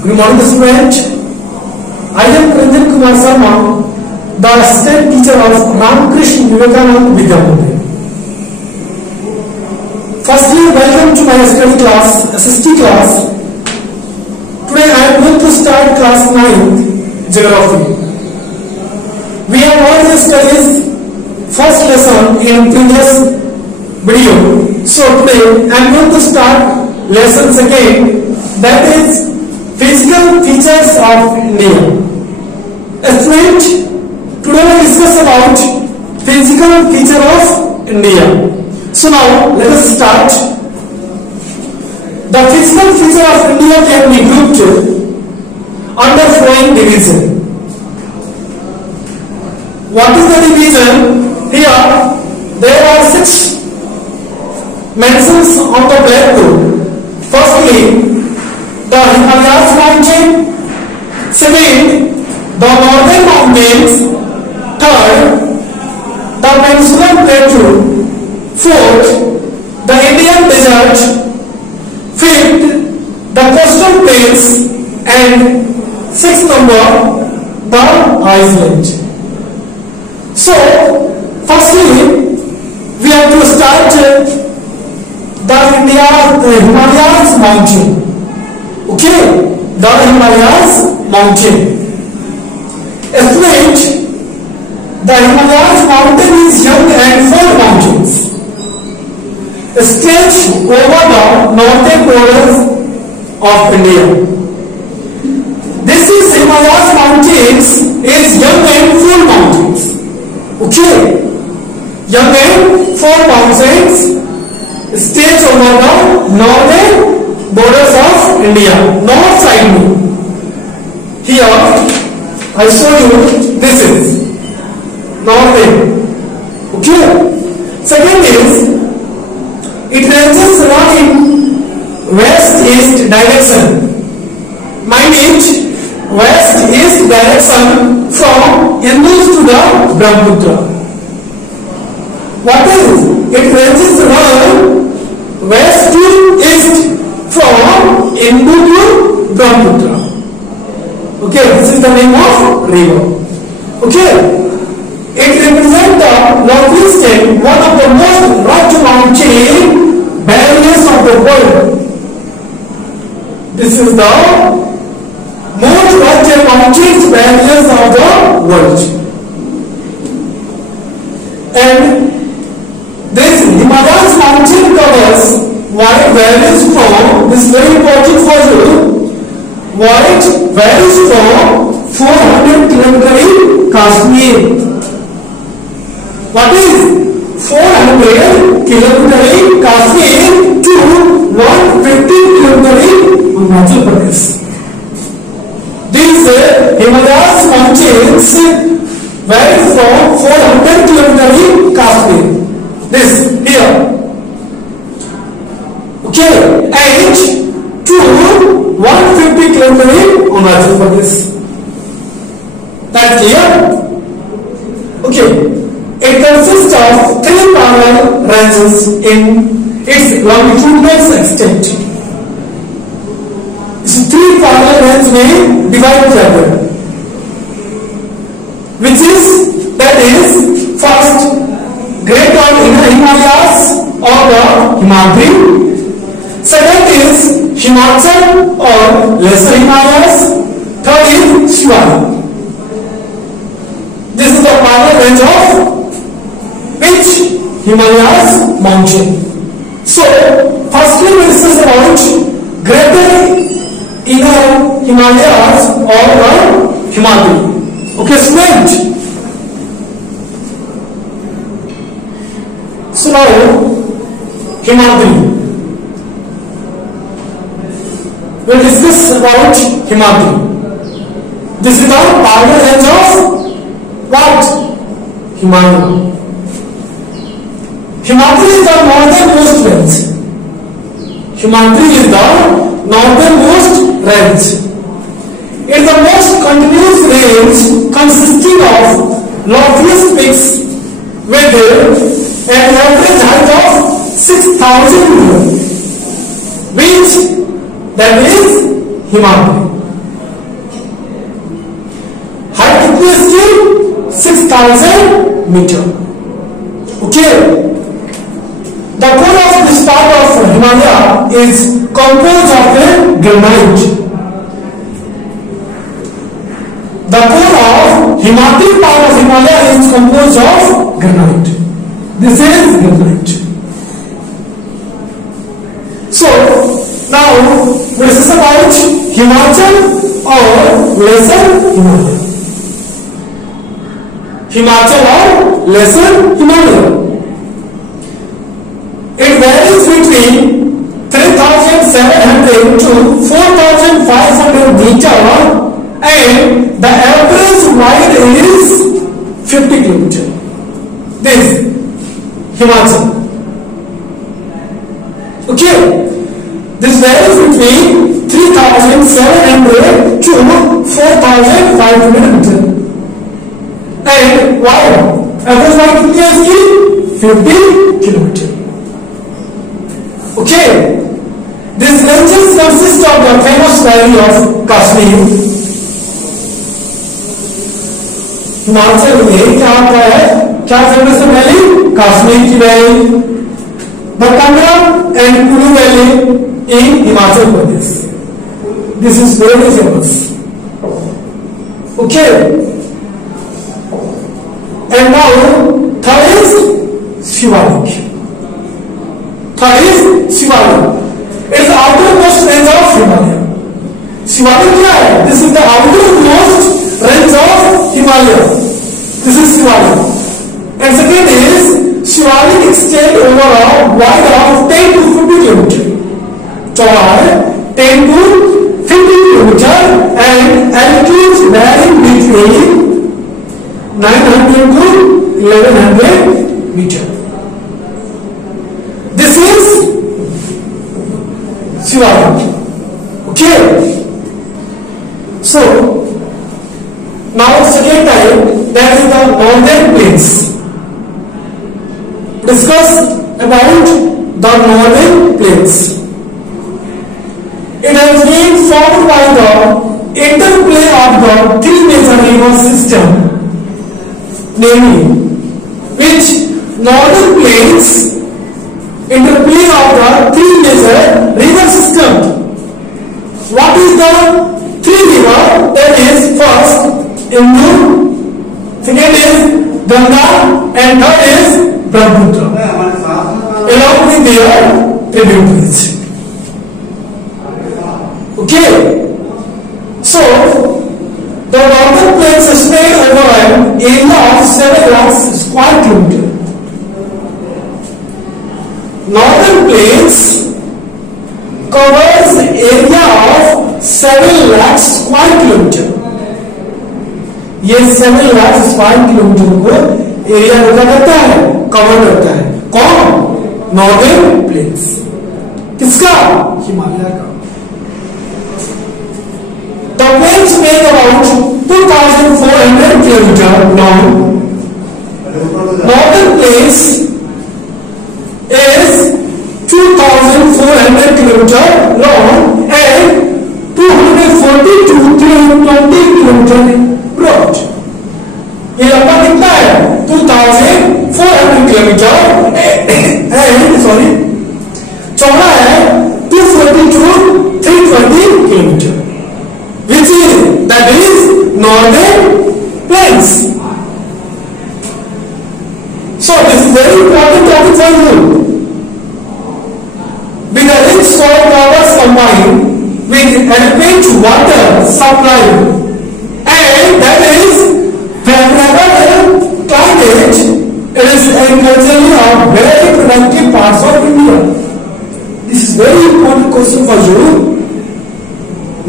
Good morning, student. I am Ranjan Kumar Sharma, the assistant teacher of Ramakrishna Vivekananda Vidyamandir. Firstly, welcome to my study class, SST class. Today I am going to start class 9, Geography. We have already studied first lesson in previous video. So today I am going to start lesson second, that is physical features of India. Student, today we discuss about physical feature of India. So now let us start. The physical feature of India can be grouped under following division. What is the division? Here there are 6 mentions on the blackboard. Firstly, the Himalayas mountain. Second, the northern mountains. Third, the peninsular plateau. Fourth, the Indian desert. Fifth, the coastal plains. And sixth number, the Iceland. So, firstly, we have to start the Himalayas mountain. Okay, the Himalayas mountain. Student, the Himalayas mountain is young and full mountains, stretched over the northern borders of India. This is Himalayas mountains is young and full mountains. Okay, young and full mountains stretched over the northern borders of India, north side. Here I show you, this is northern. Okay. Second is, it ranges around in west-east direction. Mind it, west-east direction from Indus to the Brahmaputra. What is? It ranges around west to east from Indus to Brahmaputra. Okay, this is the name of river. Okay, it represents the northeastern, one of the most rugged mountain barriers of the world. This is the most rugged mountain barriers of the world. And this Himalayas mountain covers wide valleys from, this is very important for you, wide valleys from 400 km in Kashmir. What is 400 km in Kashmir to 150 km in Arunachal Pradesh? These Himalayas mountains vary from 400 km in Kashmir. This here. Okay, and to 150 km in Arunachal Pradesh. That's clear? Okay. It consists of 3 parallel ranges in its longitudinal extent. This 3 parallel ranges may divide each other, which is, that is, first, Great Himalayas or the Himadri. Second is Himachal or Lesser Himalayas. Third is Shivali. This is the parallel range of which? Himalayas mountain. So, firstly we discuss about Greater Inner Himalayas or the Himadri. Okay, student. So now, Himadri. We will discuss about Himadri. This is the parallel range of what? Himalaya. Himadri is the northernmost range. Himadri is the northernmost range. It is the most continuous range consisting of loftiest peaks with an average height of 6,000 meters, which that is Himadri. 4,000 meter. Okay. The core of this part of Himalaya is composed of a granite. The core of Himachal part of Himalaya is composed of granite. This is granite. So now this is about Himachal or Lesser Himalaya. Himachal or Lesser Himalaya. It varies between 3,700 to 4,500 meter, and the average wide is 50 kilometer. This Himachal. Okay. This varies between 3,700 to 4,500 meter. And wide average wide is 50 kilometer. Okay. These ranges consist of the famous valley of Kashmir. Himachal में क्या आता है, क्या famous है valley? Kashmir की valley, the Kangra and Kullu valley in Himachal Pradesh. This is very famous. Okay. And now third is Shivalik. Third is Shivalik. It is the outermost range of Himalaya. Shivalik क्या है? This is the outermost range of Himalaya. This is Shivalik. And second is Shivalik extend over a wide of 10 to 50 kilometer. चौड़ा है 10 to 50 kilometer and altitude varying between 900 to 1100 meter. This is Shivalik. Okay. So now second type, that is the northern plains. Discuss about the northern plains. It has been formed by the interplay of the three major river system, namely which northern plains interplay of the three major river system. What is the three river? That is first Indus, second is Ganga, and third is Brahmaputra, along with their tributaries. Okay. So the northern plains spread over an area of 7 lakh square kilometer. Northern plains covers area of 7 lakh square kilometer. ये 7 lakh square kilometre को area क्या करता है? Cover करता है. कौन? Northern plains. किसका? हिमालय का. The plains make about 2,400 kilometer long. Northern plains is 2,400 kilometer long and 240 to 320 kilometer broad. ये लंबा कितना है? 2,400 किलोमीटर and sorry चौड़ा है 240 to 320 kilometer, which is that is northern plains. So this is very important topic for you. With the rich soil covers combined with adequate water supply and that is favorable climate, it is agriculturally a very productive parts of India. This is very important question for you.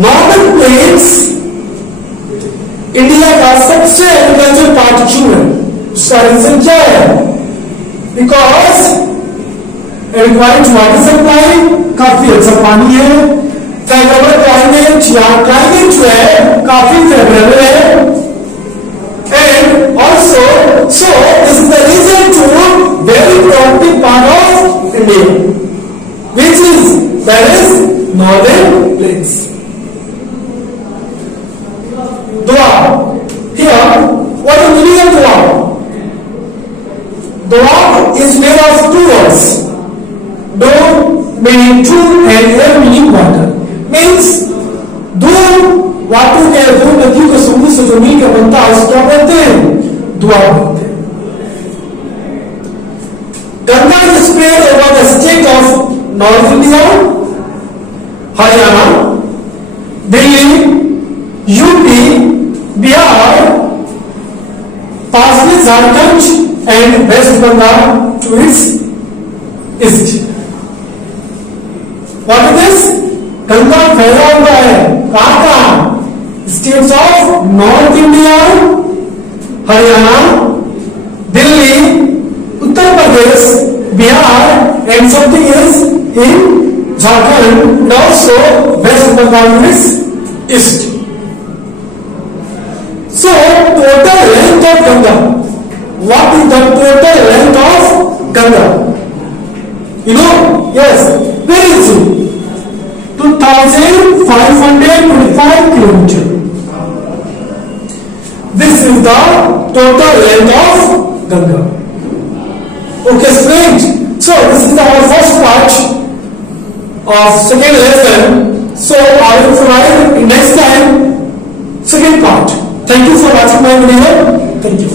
Northern plains India का सबसे agriculture part क्यों है? उसका reason क्या है? Because required water supply, काफी अच्छा पानी है, फेवरेबल क्लाइमेट, यहाँ क्लाइमेट जो है काफी फेवरेबल है, and also so this is the reason to very productive part of India, which is that is northern plains. Dua. Here, what is the meaning of dua? Doab is made of two words. Do meaning two and air meaning water. Means दो वाटों के दो नदियों के समूह से जो मिलकर बनता है उसको क्या बोलते हैं? दोआब बोलते हैं. Ganga is spread over the state of North India, Haryana, Delhi, UP, Bihar, partly Jharkhand and West Bengal to its east. What is this? Ganga फैला हुआ है कहाँ? States of north India, Haryana, Delhi, Uttar Pradesh, Bihar and something is in Jharkhand and also West Bengal is east. So total length of Ganga. What is the total length of Ganga? You know? Yes, very easy. 2525 kilometers. This is the total length of Ganga. Okay, strange. So this is our first part of second lesson. So I will provide next time second part. Thank you for watching my video. Thank you.